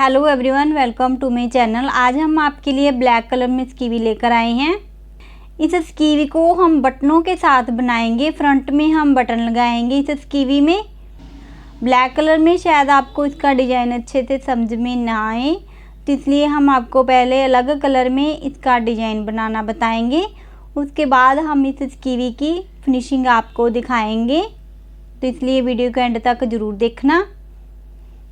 Hello everyone, welcome to my channel. आज हम आपके लिए ब्लैक कलर में स्कीवी लेकर आए हैं। इस स्कीवी को हम बटनों के साथ बनाएंगे। फ्रंट में हम बटन लगाएंगे इस स्कीवी में। ब्लैक कलर में शायद आपको इसका डिज़ाइन अच्छे से समझ में ना आए, तो इसलिए हम आपको पहले अलग कलर में इसका डिज़ाइन बनाना बताएंगे। उसके बाद हम इस स्कीवी की फिनिशिंग आपको दिखाएंगे, तो इसलिए वीडियो को एंड तक ज़रूर देखना।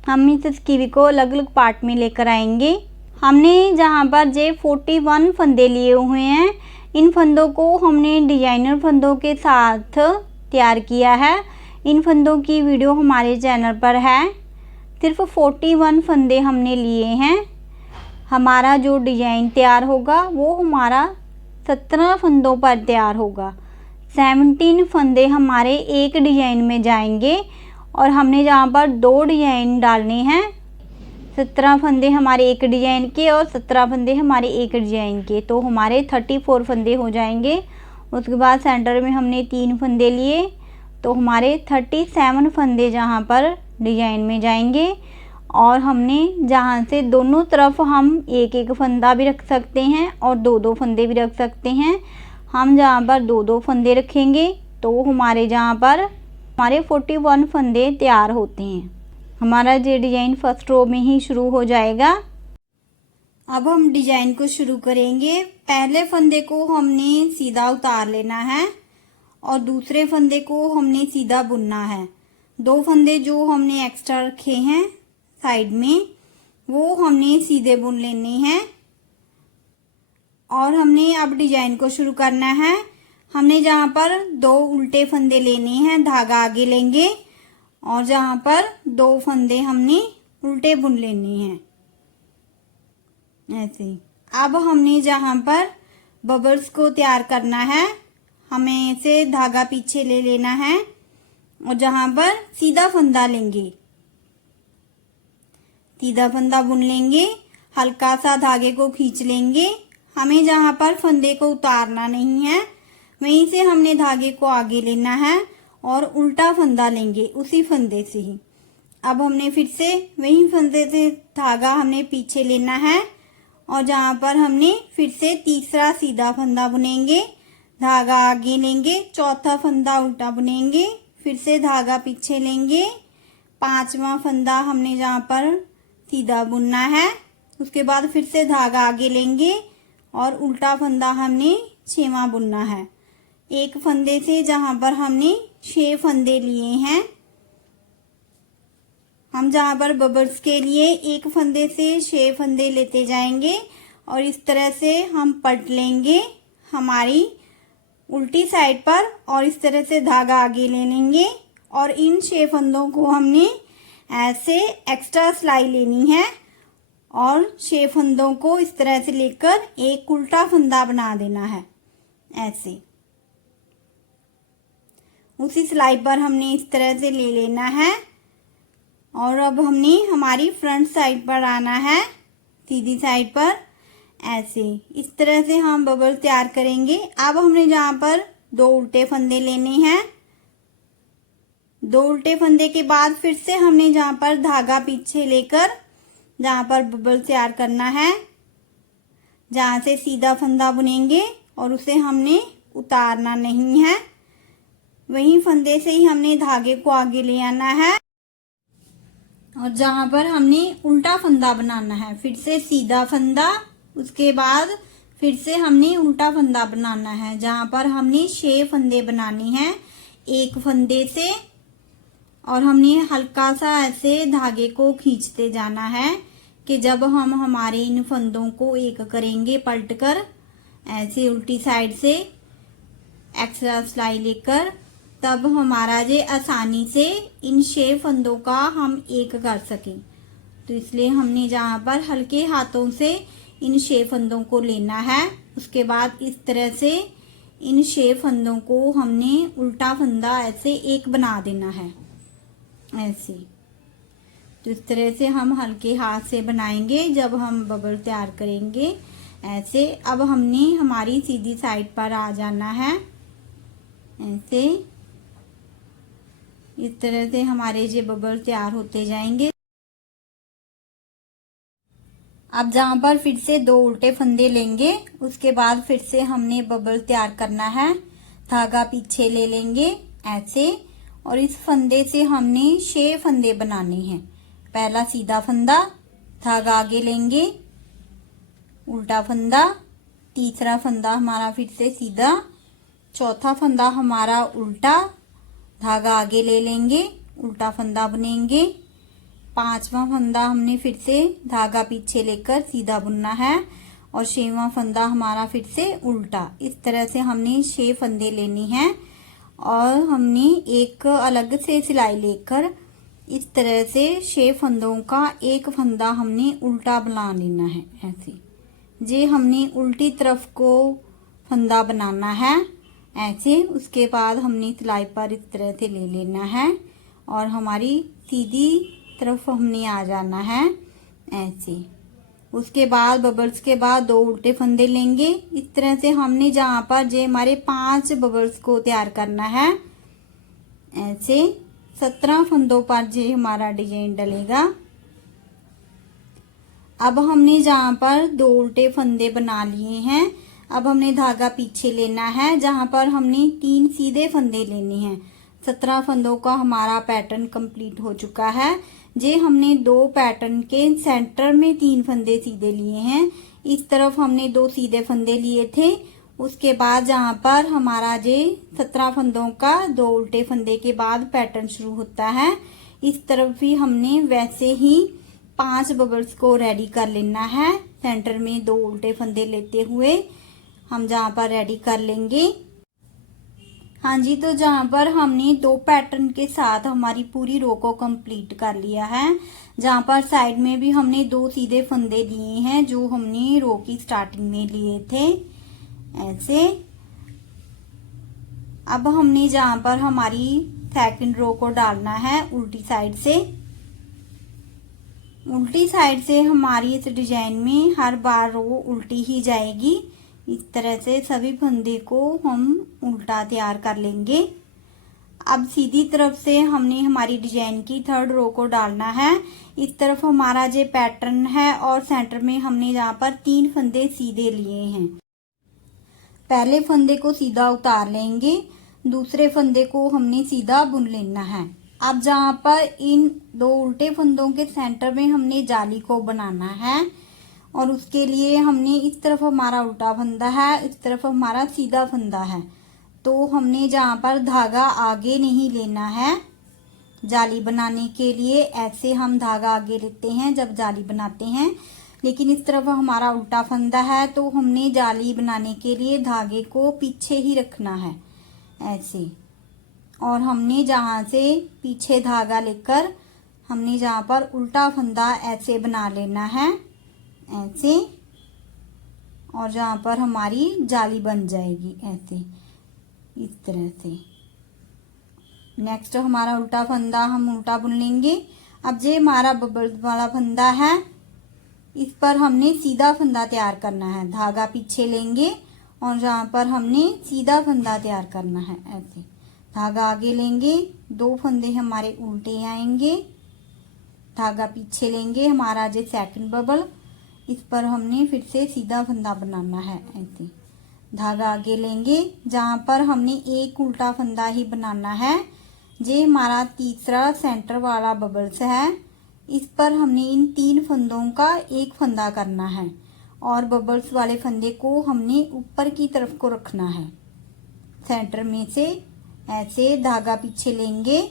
हम इस स्कीवी को अलग अलग पार्ट में लेकर आएंगे। हमने जहाँ पर 41 फंदे लिए हुए हैं, इन फंदों को हमने डिजाइनर फंदों के साथ तैयार किया है। इन फंदों की वीडियो हमारे चैनल पर है। सिर्फ 41 फंदे हमने लिए हैं। हमारा जो डिजाइन तैयार होगा वो हमारा 17 फंदों पर तैयार होगा। 17 फंदे हमारे एक डिजाइन में जाएंगे और हमने जहाँ पर 2 डिजाइन डालने हैं। 17 फंदे हमारे एक डिजाइन के और 17 फंदे हमारे एक डिजाइन के, तो हमारे 34 फंदे हो जाएंगे। उसके बाद सेंटर में हमने 3 फंदे लिए, तो हमारे 37 फंदे जहाँ पर डिजाइन में जाएंगे। और हमने जहाँ से दोनों तरफ हम एक एक फंदा भी रख सकते हैं और 2-2 फंदे भी रख सकते हैं। हम जहाँ पर 2-2 फंदे रखेंगे तो हमारे जहाँ पर हमारे 41 फंदे तैयार होते हैं। हमारा ये डिज़ाइन फर्स्ट रो में ही शुरू हो जाएगा। अब हम डिज़ाइन को शुरू करेंगे। पहले फंदे को हमने सीधा उतार लेना है और दूसरे फंदे को हमने सीधा बुनना है। 2 फंदे जो हमने एक्स्ट्रा रखे हैं साइड में, वो हमने सीधे बुन लेने हैं। और हमने अब डिज़ाइन को शुरू करना है। हमने जहाँ पर 2 उल्टे फंदे लेने हैं, धागा आगे लेंगे और जहाँ पर 2 फंदे हमने उल्टे बुन लेने हैं, ऐसे। अब हमने जहाँ पर बबल्स को तैयार करना है, हमें से धागा पीछे ले लेना है और जहाँ पर सीधा फंदा लेंगे, सीधा फंदा बुन लेंगे। हल्का सा धागे को खींच लेंगे। हमें जहाँ पर फंदे को उतारना नहीं है, वहीं से हमने धागे को आगे लेना है और उल्टा फंदा लेंगे उसी फंदे से ही। अब हमने फिर से वही फंदे से धागा हमने पीछे लेना है और जहाँ पर हमने फिर से तीसरा सीधा फंदा बुनेंगे, धागा आगे लेंगे, चौथा फंदा उल्टा बुनेंगे, फिर से धागा पीछे लेंगे, 5वां फंदा हमने जहाँ पर सीधा बुनना है। उसके बाद फिर से धागा आगे लेंगे और उल्टा फंदा हमने 6वां बुनना है। एक फंदे से जहाँ पर हमने 6 फंदे लिए हैं, हम जहाँ पर बबल्स के लिए एक फंदे से 6 फंदे लेते जाएंगे और इस तरह से हम पलट लेंगे हमारी उल्टी साइड पर और इस तरह से धागा आगे ले लेंगे और इन 6 फंदों को हमने ऐसे एक्स्ट्रा सिलाई लेनी है और 6 फंदों को इस तरह से लेकर एक उल्टा फंदा बना देना है, ऐसे। उसी सिलाई पर हमने इस तरह से ले लेना है और अब हमने हमारी फ्रंट साइड पर आना है, सीधी साइड पर, ऐसे। इस तरह से हम बबल तैयार करेंगे। अब हमने जहाँ पर 2 उल्टे फंदे लेने हैं, 2 उल्टे फंदे के बाद फिर से हमने जहाँ पर धागा पीछे लेकर जहाँ पर बबल तैयार करना है, जहाँ से सीधा फंदा बुनेंगे और उसे हमने उतारना नहीं है, वहीं फंदे से ही हमने धागे को आगे ले आना है और जहाँ पर हमने उल्टा फंदा बनाना है, फिर से सीधा फंदा, उसके बाद फिर से हमने उल्टा फंदा बनाना है, जहाँ पर हमने 6 फंदे बनाने हैं एक फंदे से। और हमने हल्का सा ऐसे धागे को खींचते जाना है कि जब हम हमारे इन फंदों को एक करेंगे पलट कर, ऐसे उल्टी साइड से एक्स्ट्रा सिलाई लेकर, तब हमारा ये आसानी से इन 6 फंदों का हम एक कर सकें। तो इसलिए हमने जहाँ पर हल्के हाथों से इन 6 फंदों को लेना है। उसके बाद इस तरह से इन 6 फंदों को हमने उल्टा फंदा ऐसे एक बना देना है, ऐसे। तो इस तरह से हम हल्के हाथ से बनाएंगे जब हम बबल तैयार करेंगे, ऐसे। अब हमने हमारी सीधी साइड पर आ जाना है, ऐसे। इस तरह से हमारे ये बबल तैयार होते जाएंगे। अब जहाँ पर फिर से 2 उल्टे फंदे लेंगे, उसके बाद फिर से हमने बबल तैयार करना है। धागा पीछे ले लेंगे ऐसे, और इस फंदे से हमने 6 फंदे बनाने हैं। पहला सीधा फंदा, धागा आगे लेंगे, उल्टा फंदा, तीसरा फंदा हमारा फिर से सीधा, चौथा फंदा हमारा उल्टा, धागा आगे ले लेंगे, उल्टा फंदा बुनेंगे, पांचवा फंदा हमने फिर से धागा पीछे लेकर सीधा बुनना है, और 6वां फंदा हमारा फिर से उल्टा। इस तरह से हमने 6 फंदे लेनी है, और हमने एक अलग से सिलाई लेकर इस तरह से 6 फंदों का एक फंदा हमने उल्टा बना लेना है ऐसे। जे हमने उल्टी तरफ को फंदा बनाना है ऐसे। उसके बाद हमने सिलाई पर इस तरह से ले लेना है, और हमारी सीधी तरफ हमने आ जाना है ऐसे। उसके बाद बबल्स के बाद 2 उल्टे फंदे लेंगे। इस तरह से हमने जहाँ पर जे हमारे 5 बबल्स को तैयार करना है ऐसे। 17 फंदों पर जे हमारा डिजाइन डलेगा। अब हमने जहाँ पर 2 उल्टे फंदे बना लिए हैं, अब हमने धागा पीछे लेना है, जहाँ पर हमने 3 सीधे फंदे लेने हैं। 17 फंदों का हमारा पैटर्न कंप्लीट हो चुका है। जे हमने 2 पैटर्न के सेंटर में 3 फंदे सीधे लिए हैं। इस तरफ हमने 2 सीधे फंदे लिए थे। उसके बाद जहाँ पर हमारा जे 17 फंदों का 2 उल्टे फंदे के बाद पैटर्न शुरू होता है, इस तरफ भी हमने वैसे ही 5 बबल्स को रेडी कर लेना है। सेंटर में 2 उल्टे फंदे लेते हुए हम जहाँ पर रेडी कर लेंगे। हाँ जी, तो जहाँ पर हमने 2 पैटर्न के साथ हमारी पूरी रो को कंप्लीट कर लिया है। जहाँ पर साइड में भी हमने 2 सीधे फंदे लिए हैं, जो हमने रो की स्टार्टिंग में लिए थे ऐसे। अब हमने जहाँ पर हमारी सेकंड रो को डालना है उल्टी साइड से। उल्टी साइड से हमारी इस डिजाइन में हर बार रो उल्टी ही जाएगी। इस तरह से सभी फंदे को हम उल्टा तैयार कर लेंगे। अब सीधी तरफ से हमने हमारी डिजाइन की 3rd रो को डालना है। इस तरफ हमारा जो पैटर्न है, और सेंटर में हमने यहाँ पर 3 फंदे सीधे लिए हैं। पहले फंदे को सीधा उतार लेंगे, दूसरे फंदे को हमने सीधा बुन लेना है। अब जहाँ पर इन 2 उल्टे फंदों के सेंटर में हमने जाली को बनाना है, और उसके लिए हमने इस तरफ हमारा उल्टा फंदा है, इस तरफ हमारा सीधा फंदा है। तो हमने जहाँ पर धागा आगे नहीं लेना है जाली बनाने के लिए। ऐसे हम धागा आगे लेते हैं जब जाली बनाते हैं, लेकिन इस तरफ हमारा उल्टा फंदा है, तो हमने जाली बनाने के लिए धागे को पीछे ही रखना है ऐसे। और हमने जहाँ से पीछे धागा लेकर हमने जहाँ पर उल्टा फंदा ऐसे बना लेना है ऐसे, और जहाँ पर हमारी जाली बन जाएगी ऐसे इस तरह से। नेक्स्ट हमारा उल्टा फंदा हम उल्टा बुन लेंगे। अब ये हमारा बबल वाला फंदा है, इस पर हमने सीधा फंदा तैयार करना है। धागा पीछे लेंगे, और जहाँ पर हमने सीधा फंदा तैयार करना है ऐसे। धागा आगे लेंगे, 2 फंदे हमारे उल्टे आएंगे, धागा पीछे लेंगे, हमारा जो सेकंड बबल, इस पर हमने फिर से सीधा फंदा बनाना है ऐसे। धागा आगे लेंगे, जहाँ पर हमने एक उल्टा फंदा ही बनाना है। ये हमारा तीसरा सेंटर वाला बबल्स है, इस पर हमने इन 3 फंदों का एक फंदा करना है, और बबल्स वाले फंदे को हमने ऊपर की तरफ को रखना है सेंटर में से ऐसे। धागा पीछे लेंगे,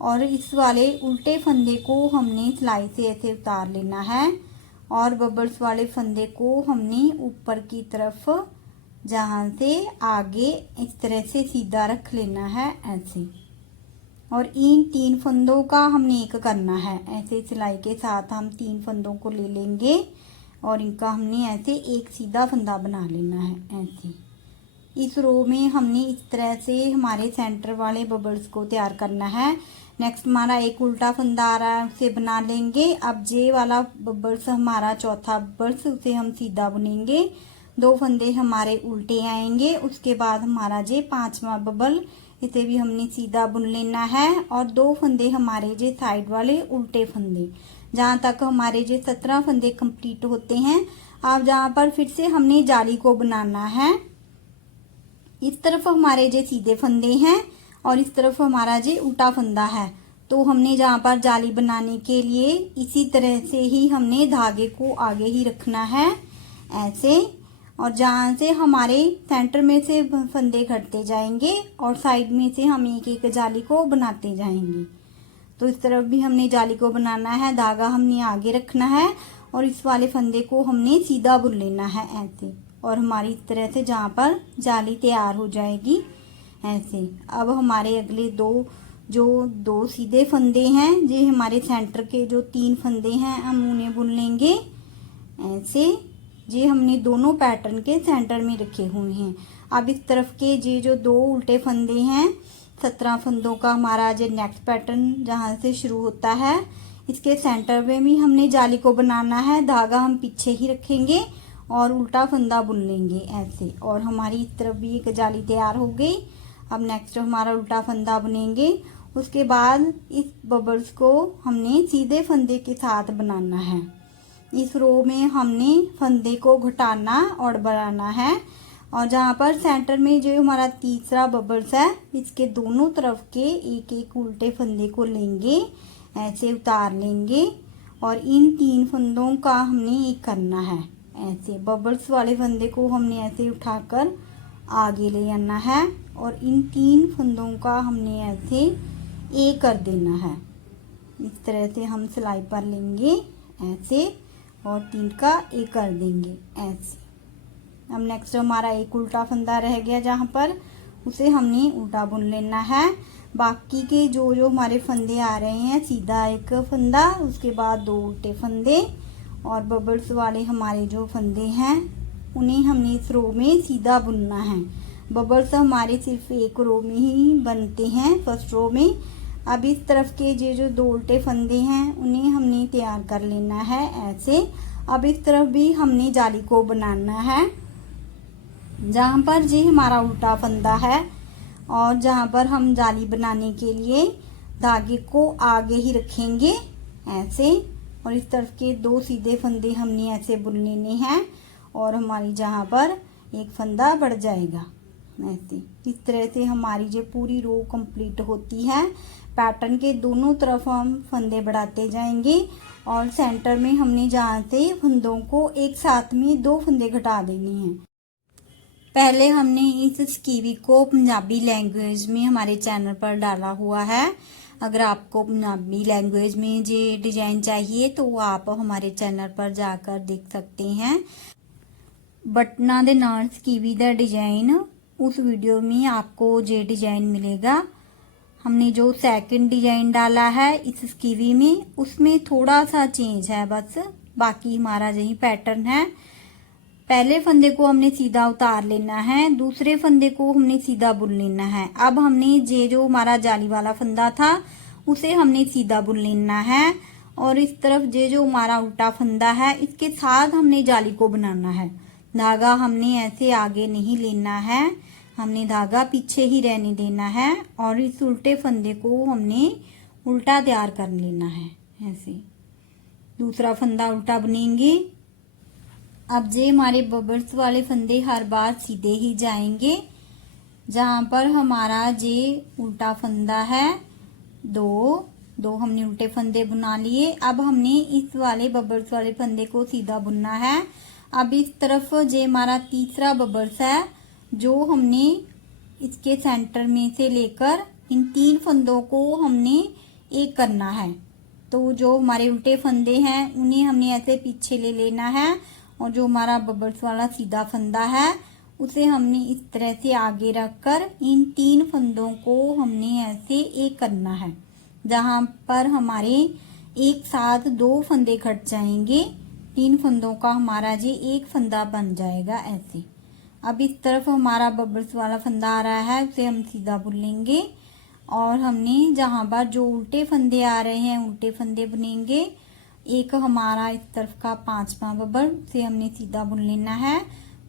और इस वाले उल्टे फंदे को हमने सिलाई से ऐसे उतार लेना है, और बबल्स वाले फंदे को हमने ऊपर की तरफ जहाँ से आगे इस तरह से सीधा रख लेना है ऐसे। और इन 3 फंदों का हमने एक करना है ऐसे। सिलाई के साथ हम 3 फंदों को ले लेंगे, और इनका हमने ऐसे एक सीधा फंदा बना लेना है ऐसे। इस रो में हमने इस तरह से हमारे सेंटर वाले बबल्स को तैयार करना है। नेक्स्ट हमारा एक उल्टा फंदा आ रहा है, उसे बना लेंगे। अब जे वाला बबल्स हमारा चौथा बबल्स, उसे हम सीधा बुनेंगे। 2 फंदे हमारे उल्टे आएंगे। उसके बाद हमारा जे 5वां बबल, इसे भी हमने सीधा बुन लेना है, और 2 फंदे हमारे जे साइड वाले उल्टे फंदे। जहाँ तक हमारे जो 17 फंदे कंप्लीट होते हैं। अब जहाँ पर फिर से हमने जाली को बनाना है। इस तरफ हमारे जो सीधे फंदे हैं और इस तरफ हमारा जो उल्टा फंदा है, तो हमने जहाँ पर जाली बनाने के लिए इसी तरह से ही हमने धागे को आगे ही रखना है ऐसे, और जहाँ से हमारे सेंटर में से फंदे घटते जाएंगे और साइड में से हम एक एक जाली को बनाते जाएंगे। तो इस तरफ भी हमने जाली को बनाना है, धागा हमने आगे रखना है और इस वाले फंदे को हमने सीधा बुन लेना है ऐसे, और हमारी इस तरह से जहाँ पर जाली तैयार हो जाएगी ऐसे। अब हमारे अगले दो सीधे फंदे हैं, ये हमारे सेंटर के जो 3 फंदे हैं हम उन्हें बुन लेंगे ऐसे। ये हमने दोनों पैटर्न के सेंटर में रखे हुए हैं। अब इस तरफ के ये जो 2 उल्टे फंदे हैं, 17 फंदों का हमारा जो नेक्स्ट पैटर्न जहाँ से शुरू होता है, इसके सेंटर में भी हमने जाली को बनाना है। धागा हम पीछे ही रखेंगे और उल्टा फंदा बुन लेंगे ऐसे, और हमारी इस तरफ भी एक जाली तैयार हो गई। अब नेक्स्ट हमारा उल्टा फंदा बुनेंगे। उसके बाद इस बबल्स को हमने सीधे फंदे के साथ बनाना है। इस रो में हमने फंदे को घटाना और बढ़ाना है, और जहाँ पर सेंटर में जो हमारा तीसरा बबल्स है, इसके दोनों तरफ के एक एक उल्टे फंदे को लेंगे ऐसे, उतार लेंगे, और इन 3 फंदों का हमने एक करना है ऐसे। बबल्स वाले फंदे को हमने ऐसे उठाकर आगे ले आना है और इन 3 फंदों का हमने ऐसे एक कर देना है। इस तरह से हम सिलाई पर लेंगे ऐसे और 3 का एक कर देंगे ऐसे। अब नेक्स्ट हमारा एक उल्टा फंदा रह गया, जहाँ पर उसे हमने उल्टा बुन लेना है। बाकी के जो हमारे फंदे आ रहे हैं, सीधा एक फंदा, उसके बाद 2 उल्टे फंदे, और बबल्स वाले हमारे जो फंदे हैं उन्हें हमने इस रो में सीधा बुनना है। बबल्स हमारे सिर्फ एक रो में ही बनते हैं, फर्स्ट रो में। अब इस तरफ के जो 2 उल्टे फंदे हैं उन्हें हमने तैयार कर लेना है ऐसे। अब इस तरफ भी हमने जाली को बनाना है, जहाँ पर जी हमारा उल्टा फंदा है, और जहाँ पर हम जाली बनाने के लिए धागे को आगे ही रखेंगे ऐसे, और इस तरफ के 2 सीधे फंदे हमने ऐसे बुन लेने हैं, और हमारी जहाँ पर एक फंदा बढ़ जाएगा ऐसे। इस तरह से हमारी जो पूरी रो कंप्लीट होती है। पैटर्न के दोनों तरफ हम फंदे बढ़ाते जाएंगे, और सेंटर में हमने जहाँ से फंदों को एक साथ में 2 फंदे घटा देने हैं। पहले हमने इस स्कीवी को पंजाबी लैंग्वेज में हमारे चैनल पर डाला हुआ है। अगर आपको पंजाबी लैंग्वेज में ये डिजाइन चाहिए तो आप हमारे चैनल पर जाकर देख सकते हैं। बटना दे नाल स्कीवी दा डिजाइन, उस वीडियो में आपको ये डिजाइन मिलेगा। हमने जो सेकंड डिजाइन डाला है इस स्कीवी में, उसमें थोड़ा सा चेंज है बस, बाकी हमारा यही पैटर्न है। पहले फंदे को हमने सीधा उतार लेना है, दूसरे फंदे को हमने सीधा बुन लेना है। अब हमने ये जो हमारा जाली वाला फंदा था उसे हमने सीधा बुन लेना है, और इस तरफ ये जो हमारा उल्टा फंदा है इसके साथ हमने जाली को बनाना है। धागा हमने ऐसे आगे नहीं लेना है, हमने धागा पीछे ही रहने देना है, और इस उल्टे फंदे को हमने उल्टा तैयार कर लेना है ऐसे। दूसरा फंदा उल्टा बुनेंगे। अब ये हमारे बबल्स वाले फंदे हर बार सीधे ही जाएंगे। जहाँ पर हमारा ये उल्टा फंदा है, दो हमने उल्टे फंदे बुना लिए। अब हमने इस वाले बबल्स वाले फंदे को सीधा बुनना है। अब इस तरफ ये हमारा तीसरा बबल्स है, जो हमने इसके सेंटर में से लेकर इन 3 फंदों को हमने एक करना है। तो जो हमारे उल्टे फंदे हैं उन्हें हमने ऐसे पीछे ले लेना है, और जो हमारा बबल्स वाला सीधा फंदा है उसे हमने इस तरह से आगे रखकर इन 3 फंदों को हमने ऐसे एक करना है, जहां पर हमारे एक साथ 2 फंदे कट जाएंगे। 3 फंदों का हमारा जी एक फंदा बन जाएगा ऐसे। अब इस तरफ हमारा बबल्स वाला फंदा आ रहा है, उसे हम सीधा बुन लेंगे, और हमने जहां पर जो उल्टे फंदे आ रहे हैं उल्टे फंदे बुनेंगे। एक हमारा इस तरफ का 5वां बबल से हमने सीधा बुन लेना है,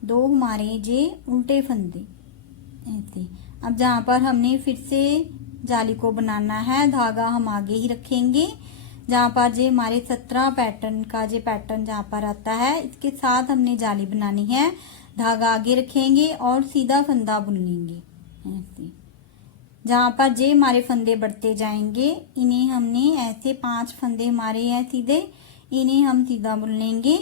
2 हमारे जे उल्टे फंदे ऐसे। अब जहाँ पर हमने फिर से जाली को बनाना है, धागा हम आगे ही रखेंगे, जहाँ पर जे हमारे 17 पैटर्न का जे पैटर्न जहाँ पर आता है, इसके साथ हमने जाली बनानी है। धागा आगे रखेंगे और सीधा फंदा बुन लेंगे ऐसे। जहाँ पर जे हमारे फंदे बढ़ते जाएंगे, इन्हें हमने ऐसे 5 फंदे हमारे हैं सीधे, इन्हें हम सीधा बुन लेंगे।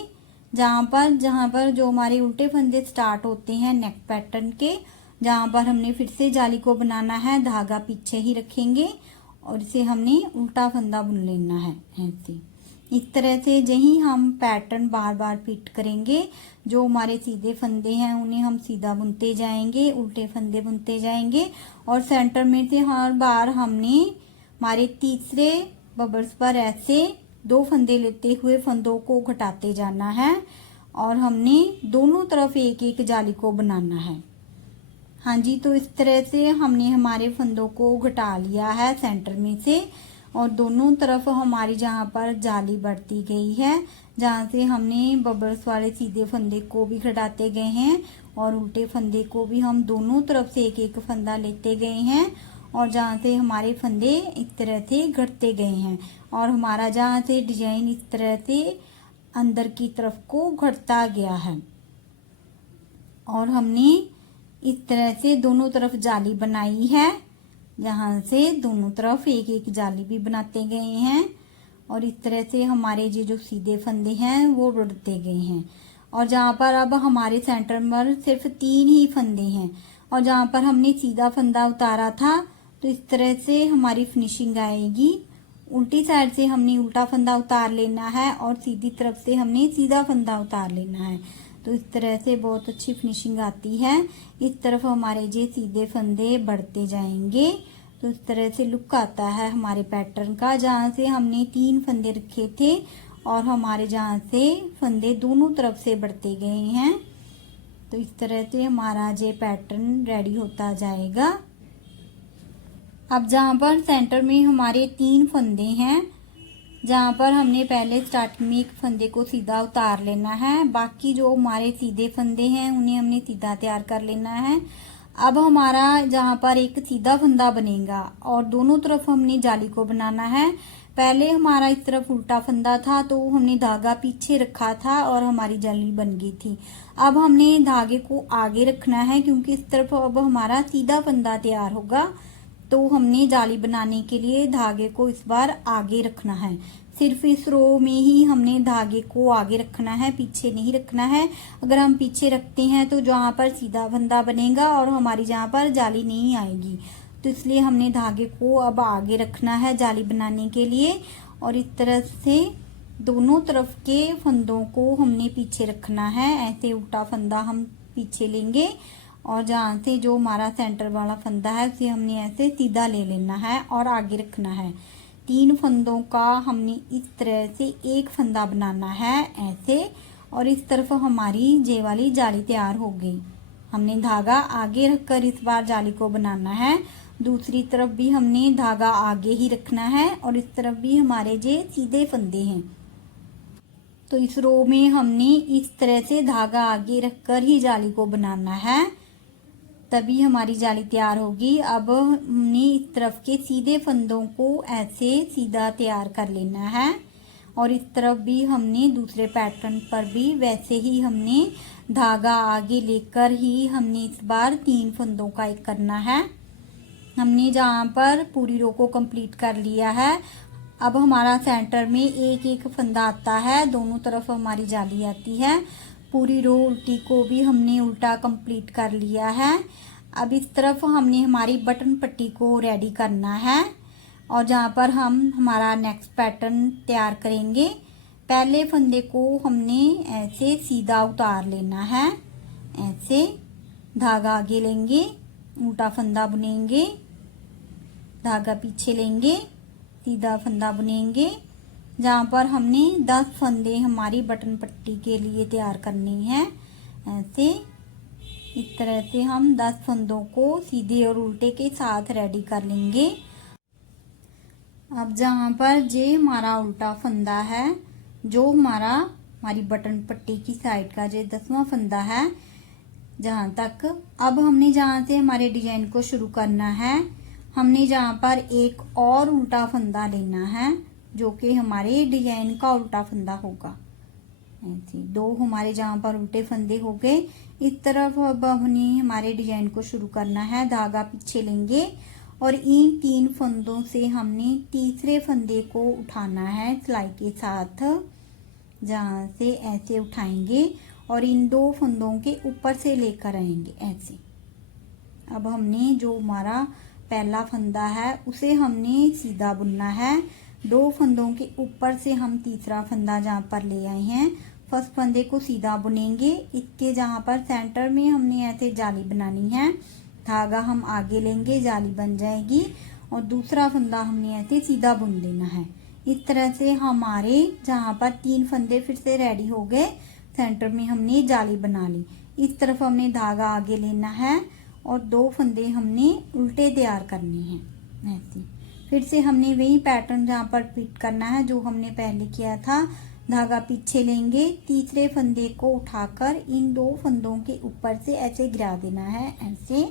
जहाँ पर जो हमारे उल्टे फंदे स्टार्ट होते हैं नेक पैटर्न के, जहाँ पर हमने फिर से जाली को बनाना है, धागा पीछे ही रखेंगे और इसे हमने उल्टा फंदा बुन लेना है ऐसे। इस तरह से यही हम पैटर्न बार बार रिपीट करेंगे। जो हमारे सीधे फंदे हैं उन्हें हम सीधा बुनते जाएंगे, उल्टे फंदे बुनते जाएंगे और सेंटर में से हर बार हमने हमारे तीसरे बबल्स पर ऐसे 2 फंदे लेते हुए फंदों को घटाते जाना है और हमने दोनों तरफ एक एक जाली को बनाना है। हाँ जी, तो इस तरह से हमने हमारे फंदों को घटा लिया है सेंटर में से और दोनों तरफ हमारी जहाँ पर जाली बढ़ती गई है, जहाँ से हमने बबल्स वाले सीधे फंदे को भी घटाते गए हैं और उल्टे फंदे को भी हम दोनों तरफ से एक एक फंदा लेते गए हैं और जहाँ से हमारे फंदे इस तरह से घटते गए हैं और हमारा जहाँ से डिजाइन इस तरह से अंदर की तरफ को घटता गया है। और हमने इस तरह से दोनों तरफ जाली बनाई है, जहाँ से दोनों तरफ एक एक जाली भी बनाते गए हैं और इस तरह से हमारे ये जो सीधे फंदे हैं वो बढ़ते गए हैं। और जहाँ पर अब हमारे सेंटर में सिर्फ 3 ही फंदे हैं और जहाँ पर हमने सीधा फंदा उतारा था, तो इस तरह से हमारी फिनिशिंग आएगी। उल्टी साइड से हमने उल्टा फंदा उतार लेना है और सीधी तरफ से हमने सीधा फंदा उतार लेना है, तो इस तरह से बहुत अच्छी फिनिशिंग आती है। इस तरफ हमारे ये सीधे फंदे बढ़ते जाएंगे, तो इस तरह से लुक आता है हमारे पैटर्न का। जहाँ से हमने 3 फंदे रखे थे और हमारे जहाँ से फंदे दोनों तरफ से बढ़ते गए हैं, तो इस तरह से हमारा ये पैटर्न रेडी होता जाएगा। अब जहाँ पर सेंटर में हमारे 3 फंदे हैं, जहाँ पर हमने पहले स्टार्टिंग में एक फंदे को सीधा उतार लेना है, बाकी जो हमारे सीधे फंदे हैं उन्हें हमने सीधा तैयार कर लेना है। अब हमारा जहाँ पर एक सीधा फंदा बनेगा और दोनों तरफ हमने जाली को बनाना है। पहले हमारा इस तरफ उल्टा फंदा था तो हमने धागा पीछे रखा था और हमारी जाली बन गई थी। अब हमने धागे को आगे रखना है क्योंकि इस तरफ अब हमारा सीधा फंदा तैयार होगा, तो हमने जाली बनाने के लिए धागे को इस बार आगे रखना है। सिर्फ इस रो में ही हमने धागे को आगे रखना है, पीछे नहीं रखना है। अगर हम पीछे रखते हैं तो जहाँ पर सीधा फंदा बनेगा और हमारी जहाँ पर जाली नहीं आएगी, तो इसलिए हमने धागे को अब आगे रखना है जाली बनाने के लिए। और इस तरह से दोनों तरफ के फंदों को हमने पीछे रखना है। ऐसे उल्टा फंदा हम पीछे लेंगे और जहाँ से जो हमारा सेंटर वाला फंदा है उसे हमने ऐसे सीधा ले लेना है और आगे रखना है। 3 फंदों का हमने इस तरह से एक फंदा बनाना है ऐसे, और इस तरफ हमारी जे वाली जाली तैयार हो गई। हमने धागा आगे रखकर इस बार जाली को बनाना है। दूसरी तरफ भी हमने धागा आगे ही रखना है और इस तरफ भी हमारे जे सीधे फंदे हैं, तो इस रो में हमने इस तरह से धागा आगे रखकर ही जाली को बनाना है, तभी हमारी जाली तैयार होगी। अब हमने इस तरफ के सीधे फंदों को ऐसे सीधा तैयार कर लेना है और इस तरफ भी हमने दूसरे पैटर्न पर भी वैसे ही हमने धागा आगे लेकर ही हमने इस बार 3 फंदों का एक करना है। हमने जहाँ पर पूरी रो को कंप्लीट कर लिया है। अब हमारा सेंटर में एक एक फंदा आता है, दोनों तरफ हमारी जाली आती है। पूरी रो उल्टी को भी हमने उल्टा कंप्लीट कर लिया है। अब इस तरफ हमने हमारी बटन पट्टी को रेडी करना है और जहाँ पर हम हमारा नेक्स्ट पैटर्न तैयार करेंगे, पहले फंदे को हमने ऐसे सीधा उतार लेना है। ऐसे धागा आगे लेंगे, उल्टा फंदा बुनेंगे, धागा पीछे लेंगे, सीधा फंदा बुनेंगे। जहाँ पर हमने 10 फंदे हमारी बटन पट्टी के लिए तैयार करनी है, ऐसे इस तरह से हम 10 फंदों को सीधे और उल्टे के साथ रेडी कर लेंगे। अब जहाँ पर जे हमारा उल्टा फंदा है, जो हमारी बटन पट्टी की साइड का जो 10वां फंदा है, जहाँ तक अब हमने जहाँ से हमारे डिजाइन को शुरू करना है, हमने जहाँ पर एक और उल्टा फंदा लेना है जो कि हमारे डिजाइन का उल्टा फंदा होगा। ऐसे 2 हमारे जहाँ पर उल्टे फंदे हो गए। इस तरफ अब हमने हमारे डिजाइन को शुरू करना है। धागा पीछे लेंगे और इन 3 फंदों से हमने तीसरे फंदे को उठाना है सिलाई के साथ, जहाँ से ऐसे उठाएंगे और इन 2 फंदों के ऊपर से लेकर आएंगे ऐसे। अब हमने जो हमारा पहला फंदा है उसे हमने सीधा बुनना है। 2 फंदों के ऊपर से हम तीसरा फंदा जहाँ पर ले आए हैं, फर्स्ट फंदे को सीधा बुनेंगे। इसके जहाँ पर सेंटर में हमने ऐसे जाली बनानी है। धागा हम आगे लेंगे, जाली बन जाएगी और दूसरा फंदा हमने ऐसे सीधा बुन देना है। इस तरह से हमारे जहाँ पर 3 फंदे फिर से रेडी हो गए। सेंटर में हमने जाली बना ली। इस तरफ हमने धागा आगे लेना है और 2 फंदे हमने उल्टे तैयार करने हैं ऐसे। फिर से हमने वही पैटर्न जहाँ पर फिट करना है जो हमने पहले किया था। धागा पीछे लेंगे, तीसरे फंदे को उठाकर इन 2 फंदों के ऊपर से ऐसे गिरा देना है ऐसे,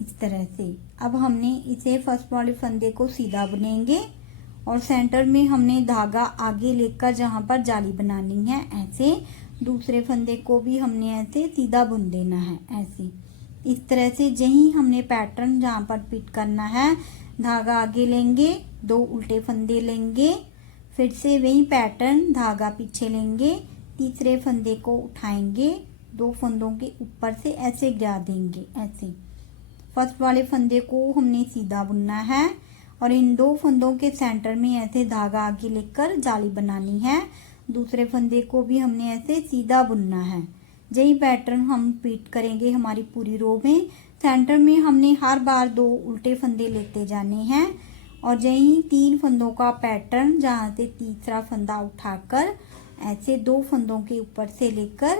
इस तरह से। अब हमने इसे फर्स्ट वाले फंदे को सीधा बुनेंगे और सेंटर में हमने धागा आगे लेकर जहाँ पर जाली बनानी है ऐसे। दूसरे फंदे को भी हमने ऐसे सीधा बुन देना है ऐसे। इस तरह से यही हमने पैटर्न जहाँ पर फिट करना है। धागा आगे लेंगे, 2 उल्टे फंदे लेंगे, फिर से वही पैटर्न धागा पीछे लेंगे, तीसरे फंदे को उठाएंगे, 2 फंदों के ऊपर से ऐसे गिरा देंगे ऐसे। फर्स्ट वाले फंदे को हमने सीधा बुनना है और इन 2 फंदों के सेंटर में ऐसे धागा आगे लेकर जाली बनानी है। दूसरे फंदे को भी हमने ऐसे सीधा बुनना है। यही पैटर्न हम रिपीट करेंगे हमारी पूरी रो में। सेंटर में हमने हर बार 2 उल्टे फंदे लेते जाने हैं और यही 3 फंदों का पैटर्न जहाँ से तीसरा फंदा उठाकर ऐसे 2 फंदों के ऊपर से लेकर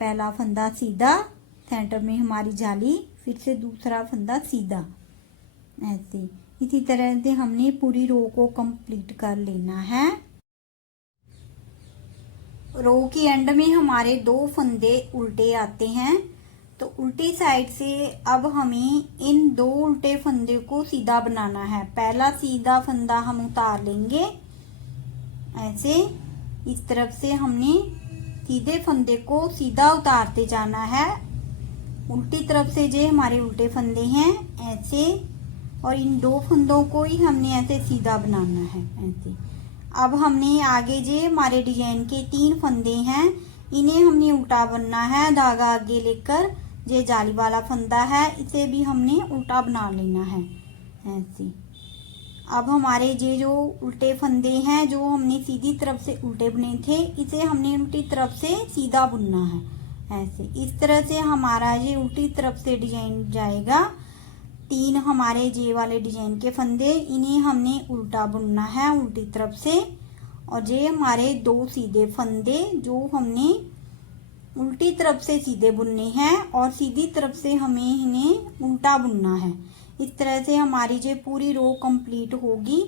पहला फंदा सीधा, सेंटर में हमारी जाली, फिर से दूसरा फंदा सीधा ऐसे। इसी तरह से हमने पूरी रो को कंप्लीट कर लेना है। रो की एंड में हमारे 2 फंदे उल्टे आते हैं, तो उल्टी साइड से अब हमें इन 2 उल्टे फंदे को सीधा बनाना है। पहला सीधा फंदा हम उतार लेंगे ऐसे। इस तरफ से हमने सीधे फंदे को सीधा उतारते जाना है। उल्टी तरफ से जो हमारे उल्टे फंदे हैं ऐसे, और इन 2 फंदों को ही हमने ऐसे सीधा बनाना है ऐसे। अब हमने आगे जो हमारे डिजाइन के 3 फंदे हैं, इन्हें हमने उल्टा बनना है। धागा आगे लेकर ये जाली वाला फंदा है, इसे भी हमने उल्टा बना लेना है ऐसे। अब हमारे ये जो उल्टे फंदे हैं जो हमने सीधी तरफ से उल्टे बुने थे, इसे हमने उल्टी तरफ से सीधा बुनना है ऐसे। इस तरह से हमारा ये उल्टी तरफ से डिजाइन जाएगा। 3 हमारे ये वाले डिजाइन के फंदे, इन्हें हमने उल्टा बुनना है उल्टी तरफ से, और ये हमारे 2 सीधे फंदे जो हमने उल्टी तरफ से सीधे बुनने हैं और सीधी तरफ से हमें इन्हें उल्टा बुनना है। इस तरह से हमारी ये पूरी रो कंप्लीट होगी।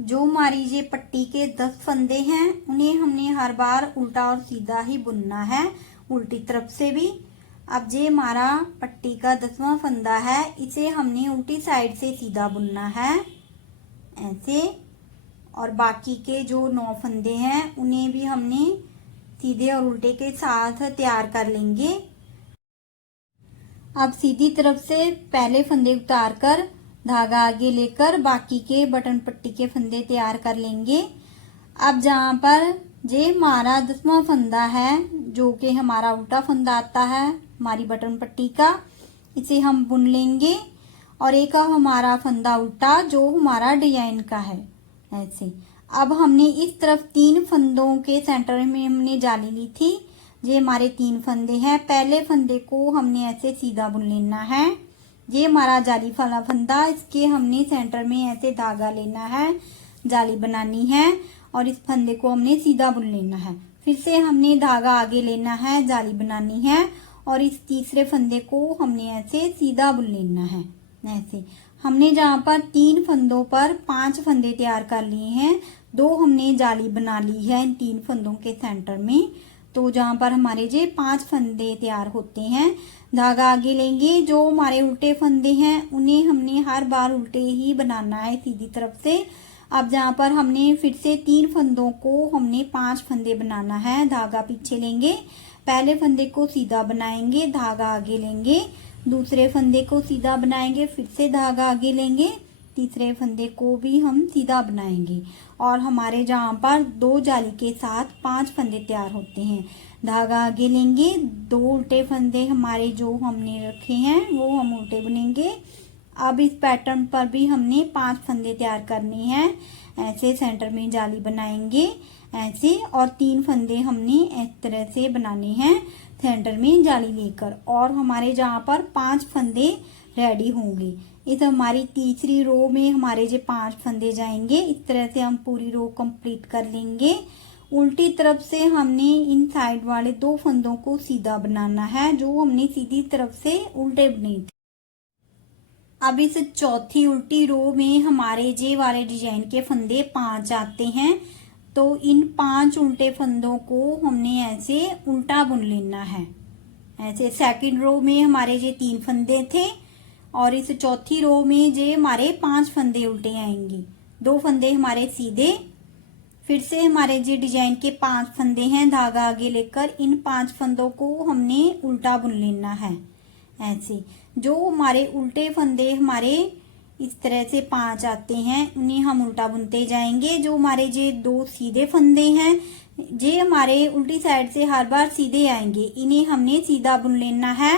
जो हमारी ये पट्टी के 10 फंदे हैं, उन्हें हमने हर बार उल्टा और सीधा ही बुनना है, उल्टी तरफ से भी। अब ये हमारा पट्टी का 10वां फंदा है, इसे हमने उल्टी साइड से सीधा बुनना है ऐसे, और बाकी के जो 9 फंदे हैं उन्हें भी हमने सीधे और उल्टे के साथ तैयार कर लेंगे। अब सीधी तरफ से पहले फंदे उतार कर धागा आगे लेकर बाकी के बटन पट्टी के फंदे तैयार कर लेंगे। अब जहाँ पर ये हमारा 10वां फंदा है जो कि हमारा उल्टा फंदा आता है हमारी बटन पट्टी का, इसे हम बुन लेंगे, और एक हमारा फंदा उल्टा जो हमारा डिजाइन का है ऐसे। अब हमने इस तरफ 3 फंदों के सेंटर में हमने जाली ली थी। ये हमारे 3 फंदे हैं। पहले फंदे को हमने ऐसे सीधा बुन लेना है। ये हमारा जाली वाला फंदा, इसके हमने सेंटर में ऐसे धागा लेना है, जाली बनानी है, और इस फंदे को हमने सीधा बुन लेना है। फिर से हमने धागा आगे लेना है, जाली बनानी है, और इस तीसरे फंदे को हमने ऐसे सीधा बुन लेना है ऐसे। हमने जहाँ पर 3 फंदों पर 5 फंदे तैयार कर लिए हैं, 2 हमने जाली बना ली है इन 3 फंदों के सेंटर में। तो जहाँ पर हमारे ये 5 फंदे तैयार होते हैं, धागा आगे लेंगे। जो हमारे उल्टे फंदे हैं उन्हें हमने हर बार उल्टे ही बनाना है सीधी तरफ से। अब जहाँ पर हमने फिर से 3 फंदों को हमने 5 फंदे बनाना है। धागा पीछे लेंगे, पहले फंदे को सीधा बनाएंगे, धागा आगे लेंगे, दूसरे फंदे को सीधा बनाएंगे, फिर से धागा आगे लेंगे, तीसरे फंदे को भी हम सीधा बनाएंगे और हमारे जहाँ पर 2 जाली के साथ 5 फंदे तैयार होते हैं। धागा आगे लेंगे, 2 उल्टे फंदे हमारे जो हमने रखे हैं वो हम उल्टे बुनेंगे। अब इस पैटर्न पर भी हमने 5 फंदे तैयार करने हैं। ऐसे सेंटर में जाली बनाएंगे ऐसे, और 3 फंदे हमने इस तरह से बनाने हैं सेंटर में जाली लेकर, और हमारे जहाँ पर 5 फंदे रेडी होंगे। इस हमारी तीसरी रो में हमारे जो 5 फंदे जाएंगे। इस तरह से हम पूरी रो कंप्लीट कर लेंगे। उल्टी तरफ से हमने इन साइड वाले 2 फंदों को सीधा बनाना है जो हमने सीधी तरफ से उल्टे बुने थे। अब इस चौथी उल्टी रो में हमारे जे वाले डिजाइन के फंदे 5 आते हैं, तो इन 5 उल्टे फंदों को हमने ऐसे उल्टा बुन लेना है। ऐसे सेकंड रो में हमारे जे 3 फंदे थे और इस चौथी रो में जे हमारे 5 फंदे उल्टे आएंगे, 2 फंदे हमारे सीधे। फिर से हमारे जो डिजाइन के 5 फंदे हैं, धागा आगे लेकर इन 5 फंदों को हमने उल्टा बुन लेना है। ऐसे जो हमारे उल्टे फंदे हमारे इस तरह से 5 आते हैं उन्हें हम उल्टा बुनते जाएंगे। जो हमारे जे 2 सीधे फंदे हैं जे हमारे उल्टी साइड से हर बार सीधे आएंगे, इन्हें हमने सीधा बुन लेना है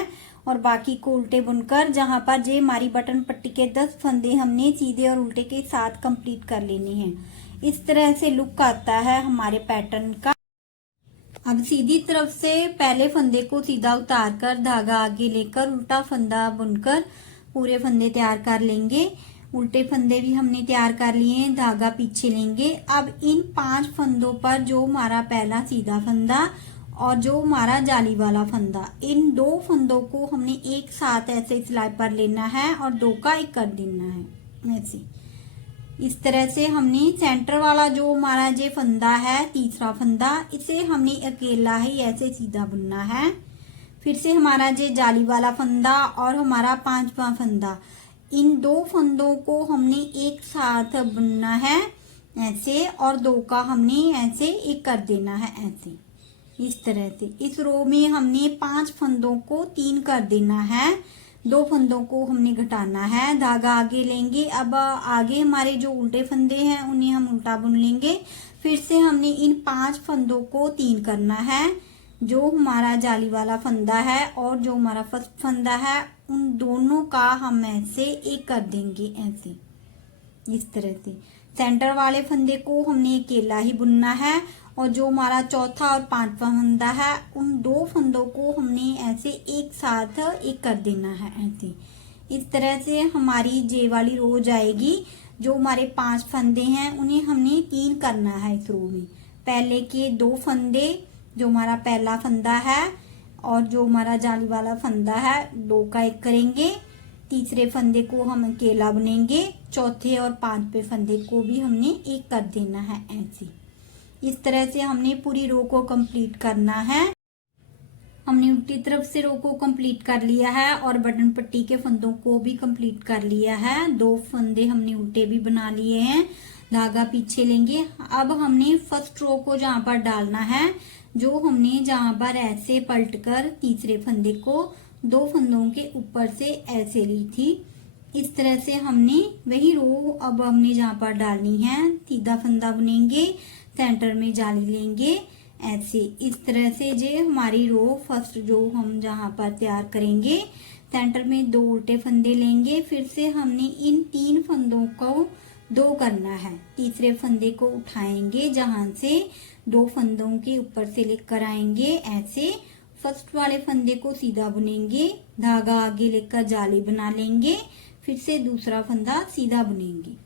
और बाकी को उल्टे बुनकर जहां पर जे हमारी बटन पट्टी के 10 फंदे हमने सीधे और उल्टे के साथ कंप्लीट कर लेने हैं। इस तरह से लुक आता है हमारे पैटर्न का। अब सीधी तरफ से पहले फंदे को सीधा उतार कर धागा आगे लेकर उल्टा फंदा बुनकर पूरे फंदे तैयार कर लेंगे। उल्टे फंदे भी हमने तैयार कर लिए हैं, धागा पीछे लेंगे। अब इन 5 फंदों पर जो हमारा पहला सीधा फंदा और जो हमारा जाली वाला फंदा, इन 2 फंदों को हमने एक साथ ऐसे सिलाई पर लेना है और 2 का एक कर देना है। ऐसे इस तरह से हमने सेंटर वाला जो हमारा जो फंदा है तीसरा फंदा, इसे हमने अकेला ही ऐसे सीधा बुनना है। फिर से हमारा जो जाली वाला फंदा और हमारा 5वां फंदा, इन 2 फंदों को हमने एक साथ बुनना है ऐसे, और 2 का हमने ऐसे एक कर देना है ऐसे। इस तरह से इस रो में हमने 5 फंदों को 3 कर देना है, 2 फंदों को हमने घटाना है, धागा आगे लेंगे। अब आगे हमारे जो उल्टे फंदे हैं उन्हें हम उल्टा बुन लेंगे। फिर से हमने इन 5 फंदों को 3 करना है। जो हमारा जाली वाला फंदा है और जो हमारा फर्स्ट फंदा है उन दोनों का हम ऐसे एक कर देंगे ऐसे। इस तरह से सेंटर वाले फंदे को हमने अकेला ही बुनना है और जो हमारा चौथा और 5वां फंदा है उन 2 फंदों को हमने ऐसे एक साथ एक कर देना है ऐसे। इस तरह से हमारी जे वाली रो जाएगी। जो हमारे 5 फंदे हैं उन्हें हमने 3 करना है इस रो में। पहले के 2 फंदे जो हमारा पहला फंदा है और जो हमारा जाली वाला फंदा है 2 का एक करेंगे। तीसरे फंदे को हम अकेला बुनेंगे, चौथे और 5वें फंदे को भी हमने एक कर देना है ऐसे। इस तरह से हमने पूरी रो को कंप्लीट करना है। हमने उल्टी तरफ से रो को कंप्लीट कर लिया है और बटन पट्टी के फंदों को भी कंप्लीट कर लिया है। 2 फंदे हमने उल्टे भी बना लिए हैं, धागा पीछे लेंगे। अब हमने फर्स्ट रो को जहां पर डालना है, जो हमने जहां पर ऐसे पलटकर तीसरे फंदे को 2 फंदों के ऊपर से ऐसे ली थी, इस तरह से हमने वही रो अब हमने जहां पर डालनी है। सीधा फंदा बुनेंगे, सेंटर में जाली लेंगे ऐसे। इस तरह से जो हमारी रो फर्स्ट जो हम जहां पर तैयार करेंगे, सेंटर में 2 उल्टे फंदे लेंगे। फिर से हमने इन 3 फंदों को 2 करना है। तीसरे फंदे को उठाएंगे, जहां से 2 फंदों के ऊपर से लेकर आएंगे ऐसे। फर्स्ट वाले फंदे को सीधा बुनेंगे, धागा आगे लेकर जाली बना लेंगे। फिर से दूसरा फंदा सीधा बुनेंगे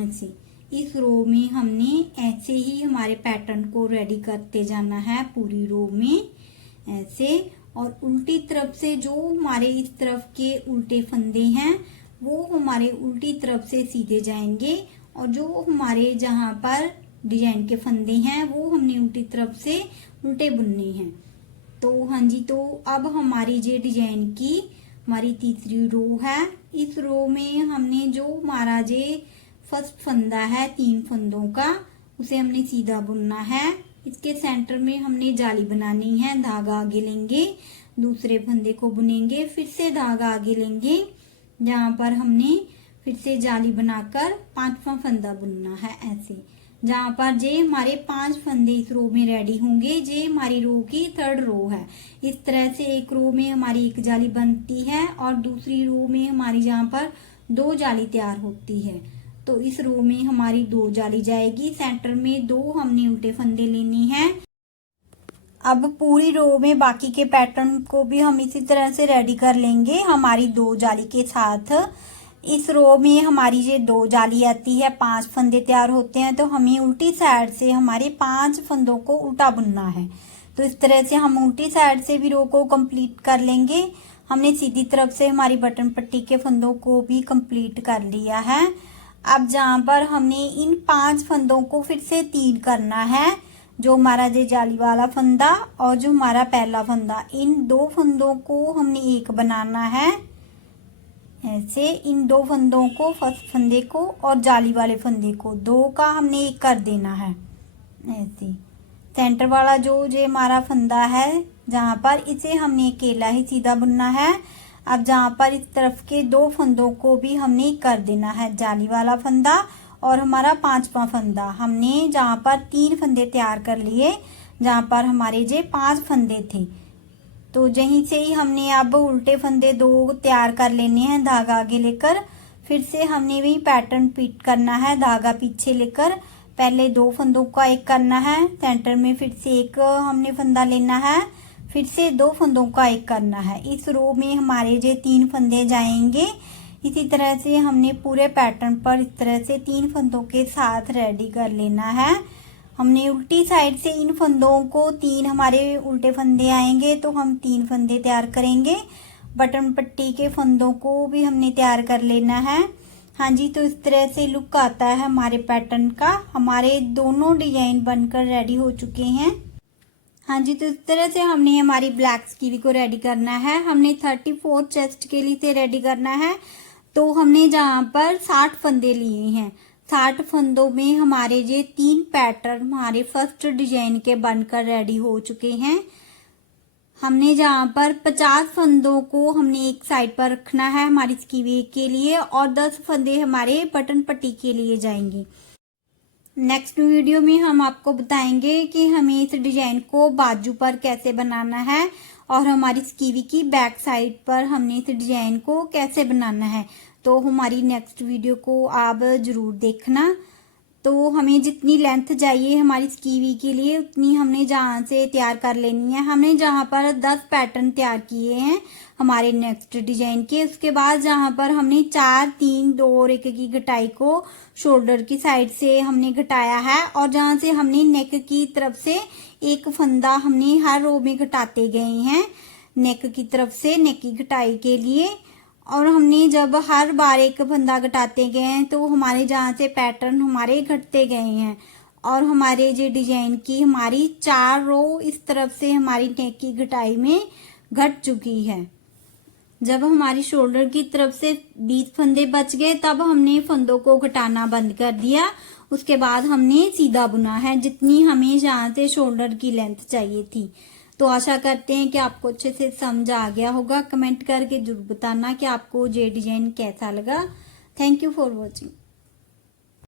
ऐसे। इस रो में हमने ऐसे ही हमारे पैटर्न को रेडी करते जाना है पूरी रो में ऐसे। और उल्टी तरफ से जो हमारे इस तरफ के उल्टे फंदे हैं वो हमारे उल्टी तरफ से सीधे जाएंगे, और जो हमारे जहां पर डिजाइन के फंदे हैं वो हमने उल्टी तरफ से उल्टे बुनने हैं। तो हाँ जी, तो अब हमारी जो डिजाइन की हमारी तीसरी रो है, इस रो में हमने जो हमारा जो फर्स्ट फंदा है 3 फंदों का, उसे हमने सीधा बुनना है। इसके सेंटर में हमने जाली बनानी है, धागा आगे लेंगे, दूसरे फंदे को बुनेंगे, फिर से धागा आगे लेंगे, जहां पर हमने फिर से जाली बनाकर 5वां फंदा बुनना है। ऐसे जहां पर जे हमारे 5 फंदे इस रो में रेडी होंगे, जे हमारी रो की 3rd रो है। इस तरह से एक रो में हमारी एक जाली बनती है और दूसरी रो में हमारी जहां पर 2 जाली तैयार होती है। तो इस रो में हमारी 2 जाली जाएगी, सेंटर में 2 हमने उल्टे फंदे लेने हैं। अब पूरी रो में बाकी के पैटर्न को भी हम इसी तरह से रेडी कर लेंगे हमारी 2 जाली के साथ। इस रो में हमारी ये 2 जाली आती है, 5 फंदे तैयार होते हैं, तो हमें उल्टी साइड से हमारे 5 फंदों को उल्टा बुनना है। तो इस तरह से हम उल्टी साइड से भी रो को कंप्लीट कर लेंगे। हमने सीधी तरफ से हमारी बटन पट्टी के फंदों को भी कंप्लीट कर लिया है। अब जहां पर हमने इन 5 फंदों को फिर से 3 करना है, जो हमारा जो जाली वाला फंदा और जो हमारा पहला फंदा, इन 2 फंदों को हमने एक बनाना है। ऐसे इन 2 फंदों को, फर्स्ट फंदे को और जाली वाले फंदे को 2 का हमने एक कर देना है। ऐसे सेंटर वाला जो हमारा फंदा है जहां पर, इसे हमने अकेला ही सीधा बुनना है। अब जहां पर इस तरफ के 2 फंदों को भी हमने कर देना है, जाली वाला फंदा और हमारा 5वां फंदा। हमने जहां पर 3 फंदे तैयार कर लिए, जहां पर हमारे 5 फंदे थे, तो यहीं से ही हमने अब उल्टे फंदे 2 तैयार कर लेने हैं, धागा आगे लेकर। फिर से हमने भी पैटर्न रिपीट करना है, धागा पीछे लेकर पहले 2 फंदों का एक करना है, सेंटर में फिर से एक हमने फंदा लेना है, फिर से 2 फंदों का एक करना है। इस रो में हमारे 3 फंदे जाएंगे। इसी तरह से हमने पूरे पैटर्न पर इस तरह से 3 फंदों के साथ रेडी कर लेना है। हमने उल्टी साइड से इन फंदों को 3 हमारे उल्टे फंदे आएंगे, तो हम 3 फंदे तैयार करेंगे। बटन पट्टी के फंदों को भी हमने तैयार कर लेना है। हाँ जी, तो इस तरह से लुक आता है हमारे पैटर्न का। हमारे दोनों डिजाइन बनकर रेडी हो चुके हैं। हाँ जी, तो इस तरह से हमने हमारी ब्लैक स्कीवी को रेडी करना है। हमने 34 चेस्ट के लिए रेडी करना है। तो हमने जहाँ पर 60 फंदे लिए हैं, 60 फंदों में हमारे 3 पैटर्न हमारे फर्स्ट डिजाइन के बनकर रेडी हो चुके हैं। हमने जहाँ पर 50 फंदों को हमने एक साइड पर रखना है हमारी स्कीवी के लिए, और 10 फंदे हमारे बटन पट्टी के लिए जाएंगे। नेक्स्ट वीडियो में हम आपको बताएंगे कि हमें इस डिजाइन को बाजू पर कैसे बनाना है और हमारी स्कीवी की बैक साइड पर हमने इस डिजाइन को कैसे बनाना है। तो हमारी नेक्स्ट वीडियो को आप जरूर देखना। तो हमें जितनी लेंथ चाहिए हमारी स्कीवी के लिए उतनी हमने जहाँ से तैयार कर लेनी है। हमने जहाँ पर 10 पैटर्न तैयार किए हैं हमारे नेक्स्ट डिजाइन के, उसके बाद जहाँ पर हमने 4, 3, 2 और 1 की घटाई को शोल्डर की साइड से हमने घटाया है, और जहाँ से हमने नेक की तरफ से एक फंदा हमने हर रो में घटाते गए हैं नेक की तरफ से, नेक की घटाई के लिए। और हमने जब हर बार एक फंदा घटाते गए हैं तो हमारे जहाँ से पैटर्न हमारे घटते गए हैं, और हमारे डिजाइन की हमारी 4 रो इस तरफ से हमारी नेक की घटाई में घट चुकी है। जब हमारी शोल्डर की तरफ से 20 फंदे बच गए तब हमने फंदों को घटाना बंद कर दिया। उसके बाद हमने सीधा बुना है जितनी हमें जहाँ से शोल्डर की लेंथ चाहिए थी। तो आशा करते हैं कि आपको अच्छे से समझ आ गया होगा। कमेंट करके जरूर बताना कि आपको ये डिजाइन कैसा लगा। Thank you for watching.